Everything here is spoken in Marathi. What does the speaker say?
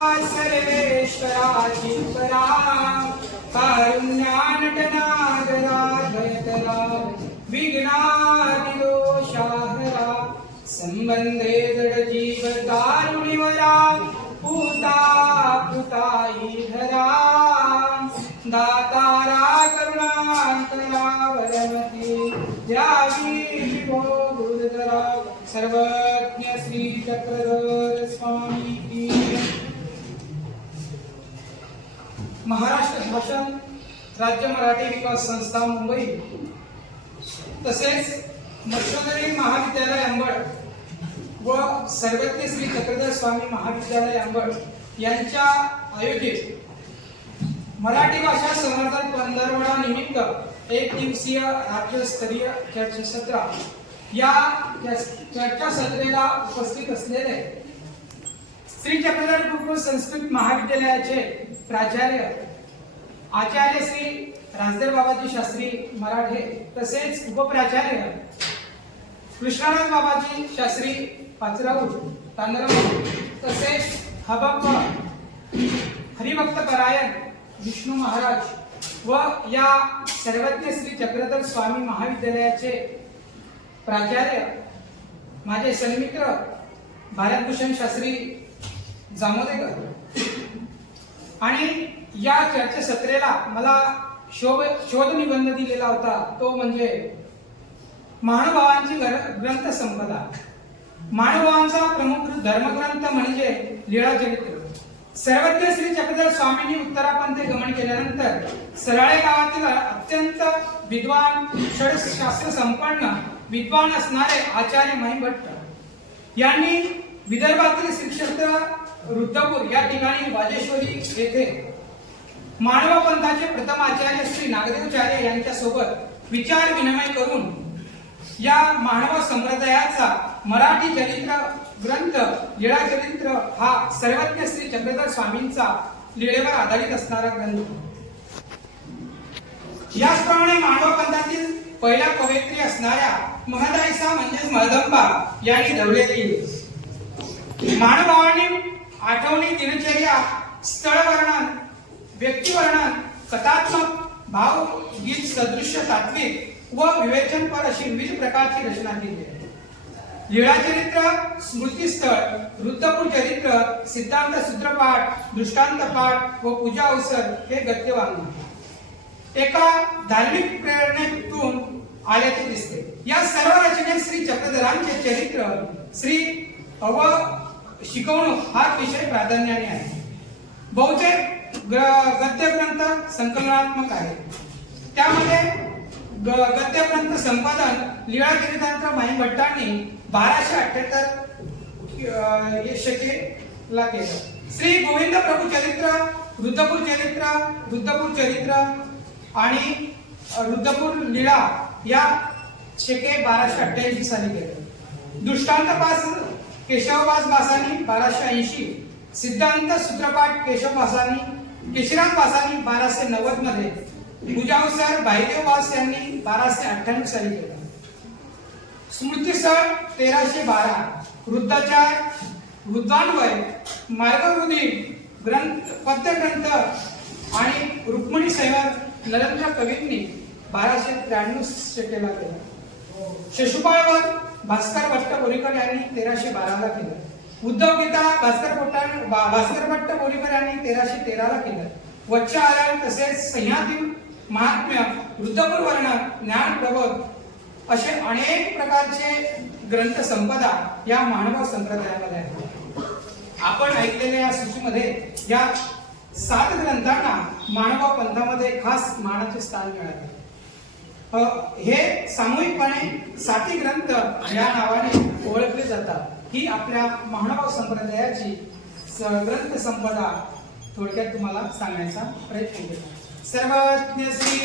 सर्वेश्वरा परा कारुण्यानटनागरा भयतरा विघ्नादिदोषाहरा संबंधे जड जीव दारुणिवरा पूता पुताई धरा दातारा करुणाकरा वरमती द्यावी विभो गुरुधरा सर्वज्ञ श्री चक्रधर स्वामी की महाराष्ट्र भाषण राज्य मराठी विकास संस्था मुंबई. तसेच मत्स्योदरी महाविद्यालय अंबड व सर्वज्ञ श्री चक्रधर स्वामी महाविद्यालय अंबड यांच्या आयोजित मराठी भाषा संवर्धन पंधरवडा निमित्त एक दिवसीय राज्यस्तरीय चर्चासत्र या चर्चासत्रेला उपस्थित असलेले श्री चक्रधर गुरुकुल संस्कृत महाविद्यालयाचे प्राचार्य आचार्य श्री राजदेव बाबाजी शास्त्री मराठे तसेच उपप्राचार्य कृष्णानाथ बाबाजी शास्त्री पाचराऊ तांदराव तसेच हबप्प हरिभक्त परायण विष्णू महाराज व या सर्वज्ञ श्री चक्रधर स्वामी महाविद्यालयाचे प्राचार्य माझे सन्मित्र भारतभूषण शास्त्री जामोदेकर आणि या चर्चासत्रेला मला शोध शोध निबंध दिलेला होता तो म्हणजे महानुभावांची ग्रंथ संपदा. महानुभावांचा प्रमुख धर्मग्रंथ म्हणजे लीळा चरित्र. सर्वज्ञ श्री चक्रधर स्वामींनी उत्तरापंथे गमन केल्यानंतर सराळे गावातील अत्यंत विद्वान षडशास्त्र संपन्न विद्वान असणारे आचार्य महिभट्ट यांनी विदर्भातील श्री क्षेत्र रुद्रपूर या ठिकाणी वाजेश्वरी येथे मानव पंथाचे प्रथम आचार्य श्री नागदेवचार्य यांच्या सोबत विचार विनिमय करून या मानव संप्रदायाचा मराठी चरित्र ग्रंथ लीळा चरित्र हा सर्वज्ञ श्री चंद्रधर स्वामींचा लीळेवर आधारित असणारा ग्रंथ. याचप्रमाणे मानव पंथातील पहिल्या कवयित्री असणाऱ्या महदायसा म्हणजेच महदंबा यांनी धवलेली मानवा आठवणी दिनचर्या स्थळ वर्णन व्यक्ती वर्णन कथात्मक भाव गीत सदृश्य तात्विक व विवेचनपर अशी विविध प्रकारची रचना केली आहे. लीळा चरित्र स्मृतीस्थळ वृत्तपूर चरित्र सिद्धांत सूत्रपाठ दृष्टांत पाठ व पूजा अवसर हे गद्य एका धार्मिक प्रेरणेतून आल्याचे दिसते. या सर्व रचनेत श्री चक्रधरांचे चरित्र श्री अव शिकवणूक हा विषय प्राधान्याने आहे. बहुतेक ग्र- गद्य ग्रंथ संकलनात्मक आहे त्यामध्ये ग- गद्य ग्रंथ संपादन लीळा चरितांत माई भट्टांनी बाराशे अठ्ठ्याहत्तर शके ला केलं. श्री गोविंद प्रभू चरित्र रुद्रपूर चरित्र रुद्रपूर चरित्र आणि अ, रुद्रपूर लीळा या शके बाराशे अठ्ठ्याऐंशी साली केलं. दृष्टांत पास केशववास बासानी बाराशे ऐंशी सिद्धांत सूत्रपाठ केशव बासानी केशराम बासानी बाराशे नव्वदमध्ये पूजावसर भाईदेव यांनी बाराशे अठ्ठ्याण्णव साली केला. स्मृतीस्थळ तेराशे बारा वृद्धाचार वृद्धांवय मार्गवृद्धी ग्रंथ पद्य ग्रंथ आणि रुक्मिणी सैवर नरेंद्र कवींनी बाराशे त्र्याण्णव शकेला केला. शिशुपाळवर भास्कर भट्ट बोरीकर यांनी तेराशे बाराला केलं. उद्धव गीता भास्कर भट्ट भास्कर भट्ट बोरीकर यांनी तेराशे तेराला केलं. वच्च आरण तसेच सह्याद्री महात्म्य वृद्धपूर वर्ण ज्ञान प्रबोध असे अनेक प्रकारचे ग्रंथ संपदा या मानव संप्रदायामध्ये आहेत. आपण ऐकलेल्या या सूचीमध्ये या सात ग्रंथांना मानव पंथामध्ये खास मानाचे स्थान मिळाले. हे सामूहिकपणे साती ग्रंथ या नावाने ओळखले जातात. ही आपल्या मानव संप्रदायाची ग्रंथ संपदा थोडक्यात तुम्हाला सांगण्याचा प्रयत्न केला सर्वज्ञ श्री